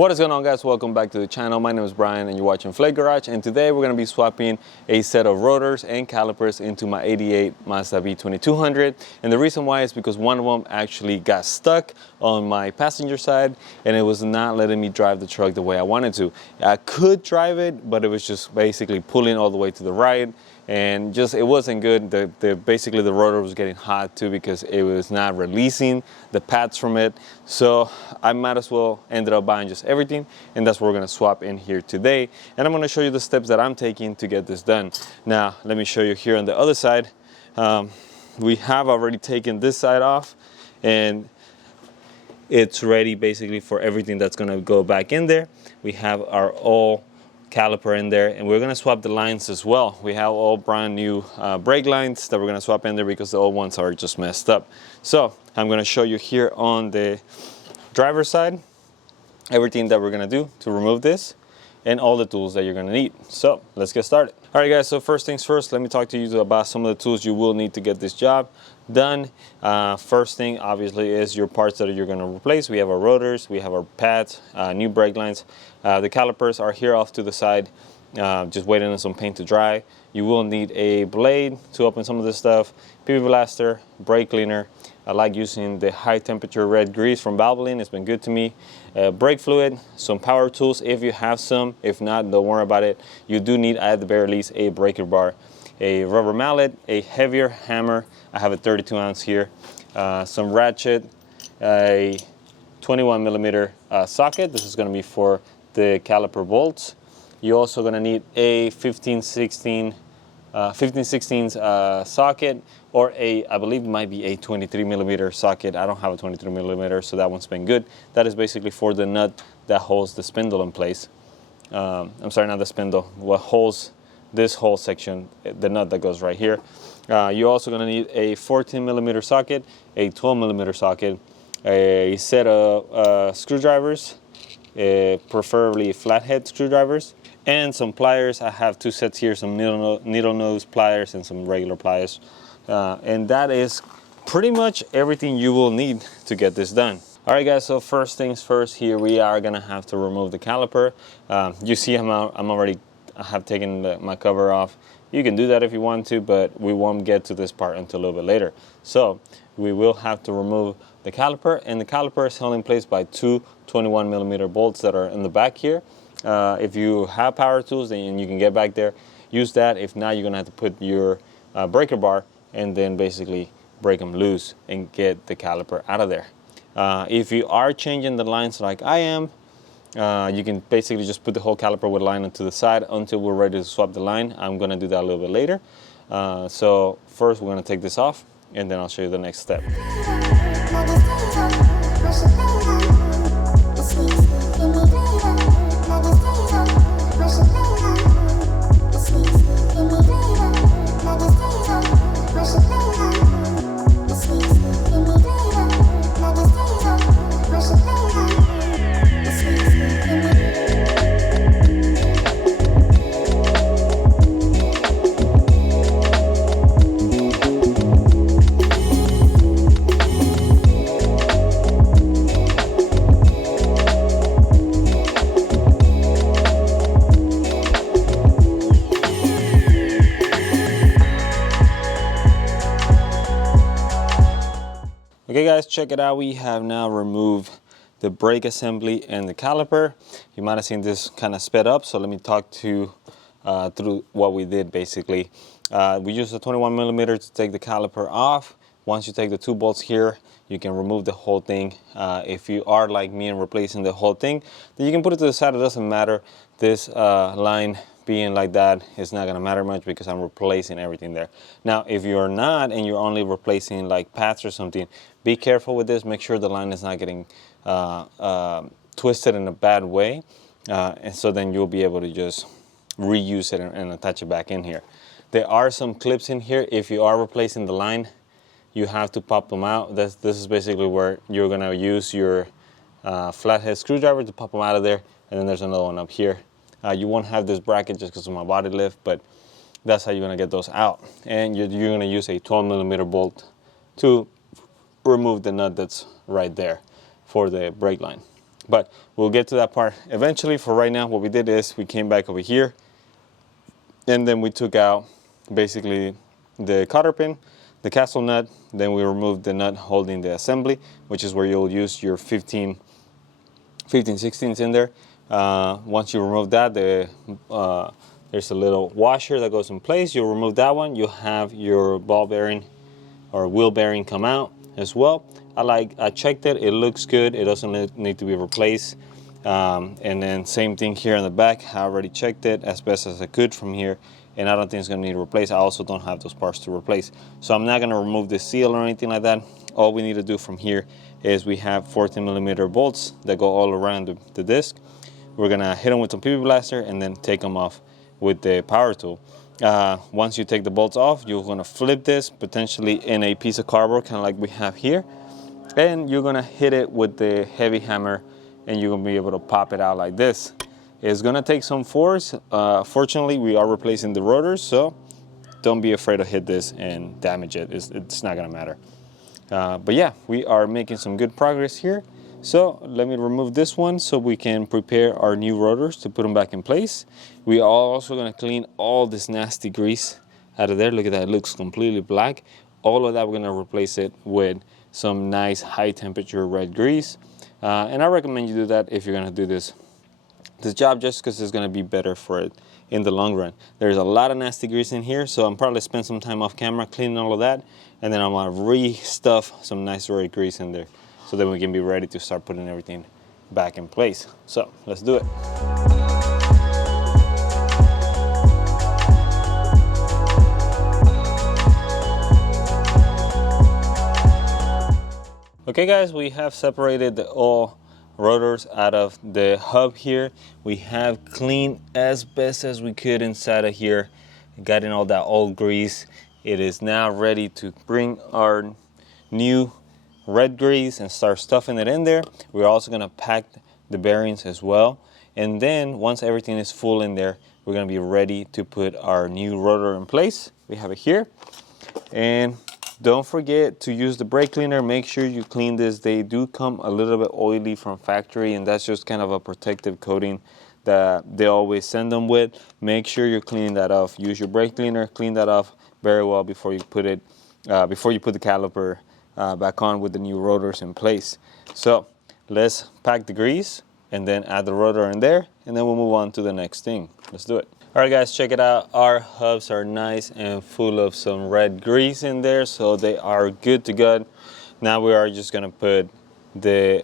What is going on, guys? Welcome back to the channel. My name is Brian and you're watching Flake Garage, and today we're going to be swapping a set of rotors and calipers into my 88 Mazda B2200. And the reason why is because one of them actually got stuck on my passenger side and it was not letting me drive the truck the way I wanted to. I could drive it, but it was just basically pulling all the way to the right, and just it wasn't good. Basically the rotor was getting hot too because it was not releasing the pads from it. So I might as well ended up buying just everything, and that's what we're going to swap in here today. And I'm going to show you the steps that I'm taking to get this done. Now let me show you here on the other side. We have already taken this side off and it's ready basically for everything that's going to go back in there. We have our all caliper in there, and we're going to swap the lines as well. We have all brand new brake lines that we're going to swap in there because the old ones are just messed up. So I'm going to show you here on the driver's side everything that we're going to do to remove this and all the tools that you're going to need. So let's get started. All right, guys, so first things first, let me talk to you about some of the tools you will need to get this job done. First thing obviously is your parts that you're going to replace. We have our rotors, we have our pads, new brake lines. The calipers are here off to the side, just waiting on some paint to dry. You will need a blade to open some of this stuff, PV blaster, brake cleaner. I like using the high temperature red grease from Valvoline. It's been good to me. Brake fluid, some power tools if you have some. If not, don't worry about it. You do need at the very least a breaker bar, a rubber mallet, a heavier hammer. I have a 32 ounce here, some ratchet, a 21 millimeter socket. This is going to be for the caliper bolts. You're also going to need a 15/16 socket, or I believe it might be a 23 millimeter socket. I don't have a 23 millimeter, so that one's been good. That is basically for the nut that holds the spindle in place. I'm sorry, not the spindle. What holds this whole section, the nut that goes right here. You're also going to need a 14 millimeter socket, a 12 millimeter socket, a set of screwdrivers, preferably flathead screwdrivers, and some pliers. I have two sets here, some needle nose pliers and some regular pliers. And that is pretty much everything you will need to get this done. All right, guys, so first things first, here we are gonna have to remove the caliper. You see I have taken my cover off. You can do that if you want to, but we won't get to this part until a little bit later. So we will have to remove the caliper, and the caliper is held in place by two 21 millimeter bolts that are in the back here. If you have power tools, then you can get back there, use that. If not, you're gonna have to put your breaker bar and then basically break them loose and get the caliper out of there. If you are changing the lines like I am, you can basically just put the whole caliper with line onto the side until we're ready to swap the line. I'm gonna do that a little bit later. So first we're gonna take this off, and then I'll show you the next step. Okay, guys, check it out. We have now removed the brake assembly and the caliper. You might have seen this kind of sped up, so let me talk to through what we did basically. We used a 21 millimeter to take the caliper off. Once you take the two bolts here, you can remove the whole thing. If you are like me and replacing the whole thing, then you can put it to the side. It doesn't matter. This line being like that is not gonna matter much because I'm replacing everything there. Now, if you're not and you're only replacing like pads or something, be careful with this. Make sure the line is not getting twisted in a bad way, and so then you'll be able to just reuse it and attach it back in here. There are some clips in here. If you are replacing the line, you have to pop them out. This is basically where you're gonna use your flathead screwdriver to pop them out of there, and then there's another one up here. You won't have this bracket just because of my body lift, but that's how you're gonna get those out. And you're gonna use a 12 millimeter bolt to remove the nut that's right there for the brake line. But we'll get to that part eventually. For right now, what we did is we came back over here, and then we took out basically the cotter pin, the castle nut, then we removed the nut holding the assembly, which is where you'll use your 15 16ths in there. Once you remove that, there's a little washer that goes in place. You'll remove that one. You'll have your ball bearing or wheel bearing come out as well. I checked it, it looks good. It doesn't need to be replaced. And then same thing here in the back. I already checked it as best as I could from here, and I don't think it's gonna need to replace. I also don't have those parts to replace. So I'm not gonna remove the seal or anything like that. All we need to do from here is we have 14mm bolts that go all around the disc. We're gonna hit them with some PB Blaster and then take them off with the power tool. Once you take the bolts off, you're gonna flip this potentially in a piece of cardboard, kind of like we have here, and you're gonna hit it with the heavy hammer, and you're gonna be able to pop it out like this. It's gonna take some force. Fortunately, we are replacing the rotors, so don't be afraid to hit this and damage it. It's not gonna matter. But yeah, we are making some good progress here. So let me remove this one so we can prepare our new rotors to put them back in place. We are also gonna clean all this nasty grease out of there. Look at that, it looks completely black. All of that, we're gonna replace it with some nice high temperature red grease. And I recommend you do that if you're gonna do this job, just because it's gonna be better for it in the long run. There's a lot of nasty grease in here, so I'm probably spend some time off camera cleaning all of that, and then I'm gonna re-stuff some nice red grease in there, so then we can be ready to start putting everything back in place. So let's do it. Okay guys, we have separated the all rotors out of the hub here. We have cleaned as best as we could inside of here, got in all that old grease. It is now ready to bring our new red grease and start stuffing it in there. We're also gonna pack the bearings as well. And then once everything is full in there, we're gonna be ready to put our new rotor in place. We have it here. And don't forget to use the brake cleaner. Make sure you clean this. They do come a little bit oily from factory, and that's just kind of a protective coating that they always send them with. Make sure you're cleaning that off. Use your brake cleaner, clean that off very well before you put it, before you put the caliper back on with the new rotors in place. So let's pack the grease and then add the rotor in there, and then we'll move on to the next thing. Let's do it. All right guys, check it out. Our hubs are nice and full of some red grease in there, so they are good to go. Now we are just gonna put the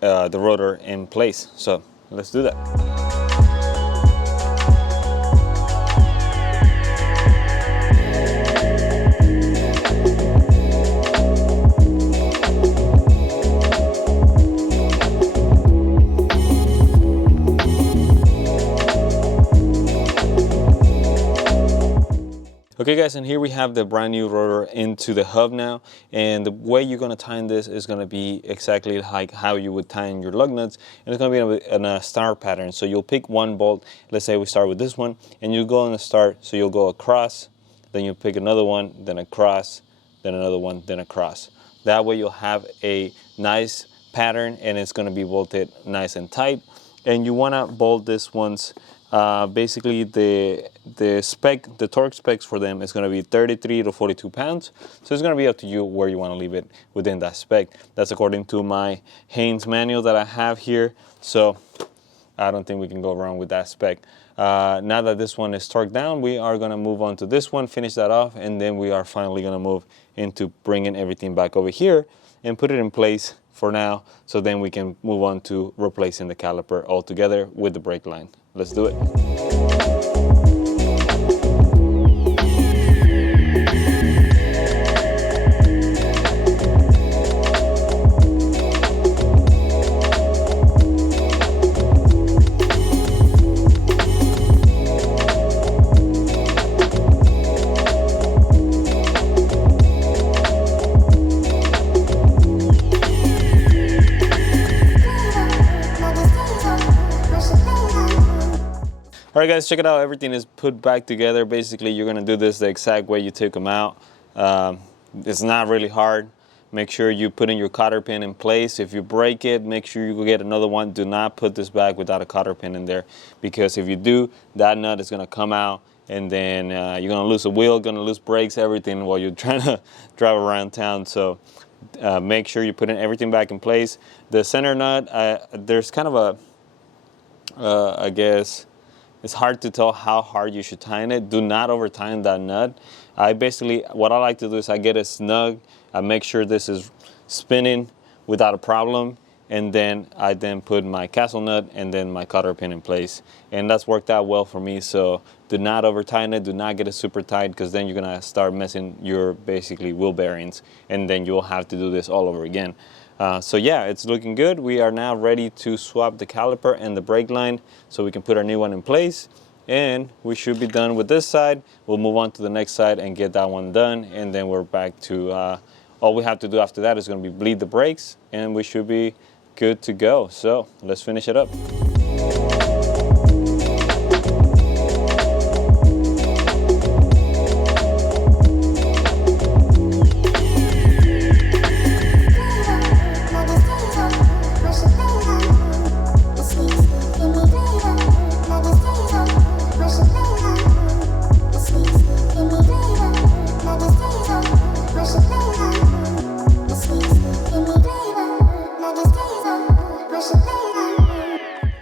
the rotor in place. So let's do that. Okay guys, and here we have the brand new rotor into the hub now, and the way you're going to tighten this is going to be exactly like how you would tighten your lug nuts, and it's going to be in a star pattern. So you'll pick one bolt, let's say we start with this one, and you go on the start, so you'll go across, then you pick another one, then across, then another one, then across. That way you'll have a nice pattern, and it's going to be bolted nice and tight. And you want to bolt this once. Basically the torque specs for them is going to be 33 to 42 pounds. So it's going to be up to you where you want to leave it within that spec. That's according to my Haynes manual that I have here. So I don't think we can go wrong with that spec. Now that this one is torqued down, we are going to move on to this one, finish that off, and then we are finally going to move into bringing everything back over here and put it in place for now, so then we can move on to replacing the caliper altogether with the brake line. Let's do it. All right guys, check it out. Everything is put back together. Basically, you're gonna do this the exact way you took them out. It's not really hard. make sure you put in your cotter pin in place. If you break it, make sure you go get another one. Do not put this back without a cotter pin in there, because if you do, that nut is going to come out, and then you're going to lose a wheel, going to lose brakes, everything while you're trying to drive around town. So make sure you put in everything back in place. The center nut, there's kind of a, I guess, it's hard to tell how hard you should tighten it. Do not over tighten that nut. What I like to do is I get it snug. I make sure this is spinning without a problem, and then I put my castle nut and then my cotter pin in place. And that's worked out well for me. So do not over tighten it. Do not get it super tight, because then you're gonna start messing your basically wheel bearings, and then you'll have to do this all over again. So yeah, it's looking good. We are now ready to swap the caliper and the brake line so we can put our new one in place, and we should be done with this side. We'll move on to the next side and get that one done, and then we're back to all we have to do after that is going to be bleed the brakes, and we should be good to go. So let's finish it up.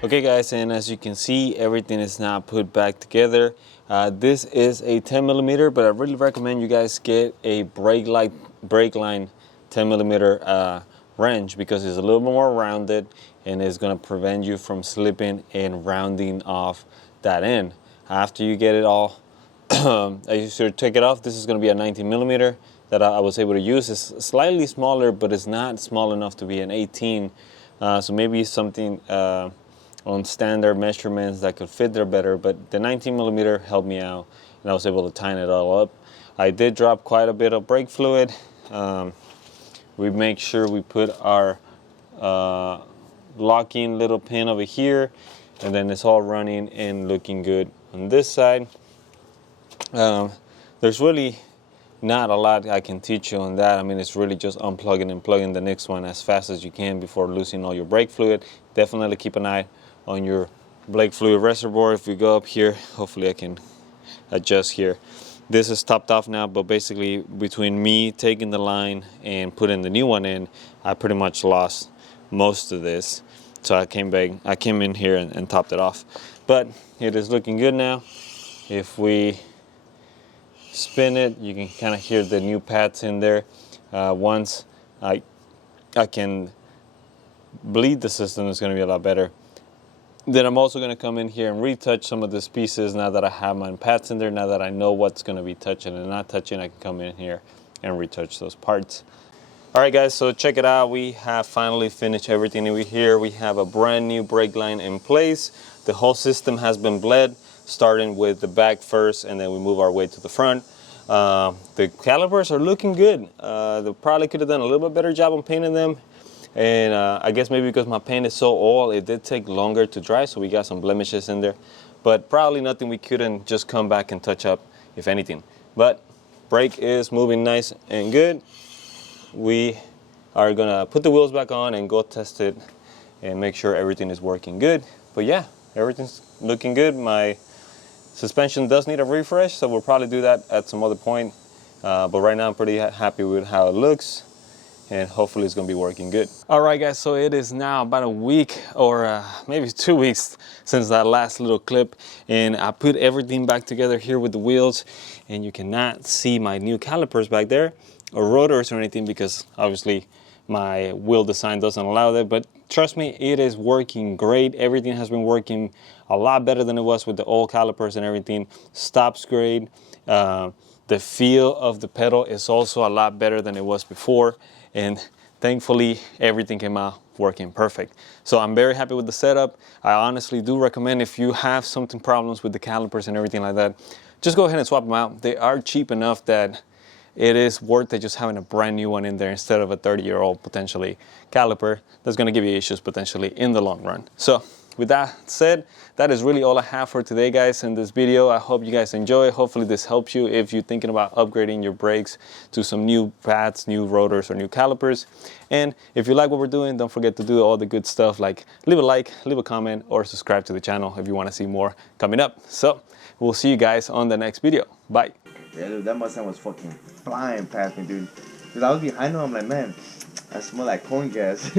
Okay guys, and as you can see, everything is now put back together. This is a 10 millimeter, but I really recommend you guys get a brake line 10 millimeter wrench, because it's a little bit more rounded and it's going to prevent you from slipping and rounding off that end. After you get it all, you should take it off. This is going to be a 19 millimeter that I was able to use. It's slightly smaller, but it's not small enough to be an 18. So maybe something on standard measurements that could fit there better, but the 19 millimeter helped me out, and I was able to tighten it all up. I did drop quite a bit of brake fluid. We make sure we put our locking little pin over here, and then it's all running and looking good on this side. There's really not a lot I can teach you on that. I mean, it's really just unplugging and plugging the next one as fast as you can before losing all your brake fluid. Definitely keep an eye on your brake fluid reservoir. If we go up here, hopefully I can adjust here. This is topped off now, but basically between me taking the line and putting the new one in, I pretty much lost most of this. So I came in here and topped it off. But it is looking good now. If we spin it, you can kind of hear the new pads in there. Once I can bleed the system, it's going to be a lot better. Then I'm also going to come in here and retouch some of these pieces now that I have my pads in there. Now that I know what's going to be touching and not touching, I can come in here and retouch those parts. All right guys, so check it out. We have finally finished everything over here. We have a brand new brake line in place. The whole system has been bled, starting with the back first, and then we move our way to the front. The calipers are looking good. They probably could have done a little bit better job on painting them. And I guess maybe because my paint is so old, it did take longer to dry, so we got some blemishes in there. But probably nothing we couldn't just come back and touch up, if anything. But brake is moving nice and good. We are gonna put the wheels back on and go test it and make sure everything is working good. But yeah, everything's looking good. My suspension does need a refresh, so we'll probably do that at some other point. But right now I'm pretty happy with how it looks, and hopefully it's gonna be working good. All right guys, so it is now about a week or maybe 2 weeks since that last little clip, and I put everything back together here with the wheels, and you cannot see my new calipers back there or rotors or anything, because obviously my wheel design doesn't allow that. But trust me, it is working great. Everything has been working a lot better than it was with the old calipers and everything. Stops great. The feel of the pedal is also a lot better than it was before, and thankfully everything came out working perfect. So I'm very happy with the setup. I honestly do recommend, if you have something problems with the calipers and everything like that, just go ahead and swap them out. They are cheap enough that it is worth it just having a brand new one in there instead of a 30-year-old potentially caliper that's going to give you issues potentially in the long run. So with that said, that is really all I have for today, guys, in this video. I hope you guys enjoy. Hopefully this helps you if you're thinking about upgrading your brakes to some new pads, new rotors, or new calipers. And if you like what we're doing, don't forget to do all the good stuff like leave a like, leave a comment, or subscribe to the channel if you want to see more coming up. So we'll see you guys on the next video. Bye. Yeah, dude, that Mustang was fucking flying past me, dude. Because I was behind him, I'm like, man, I smell like corn gas.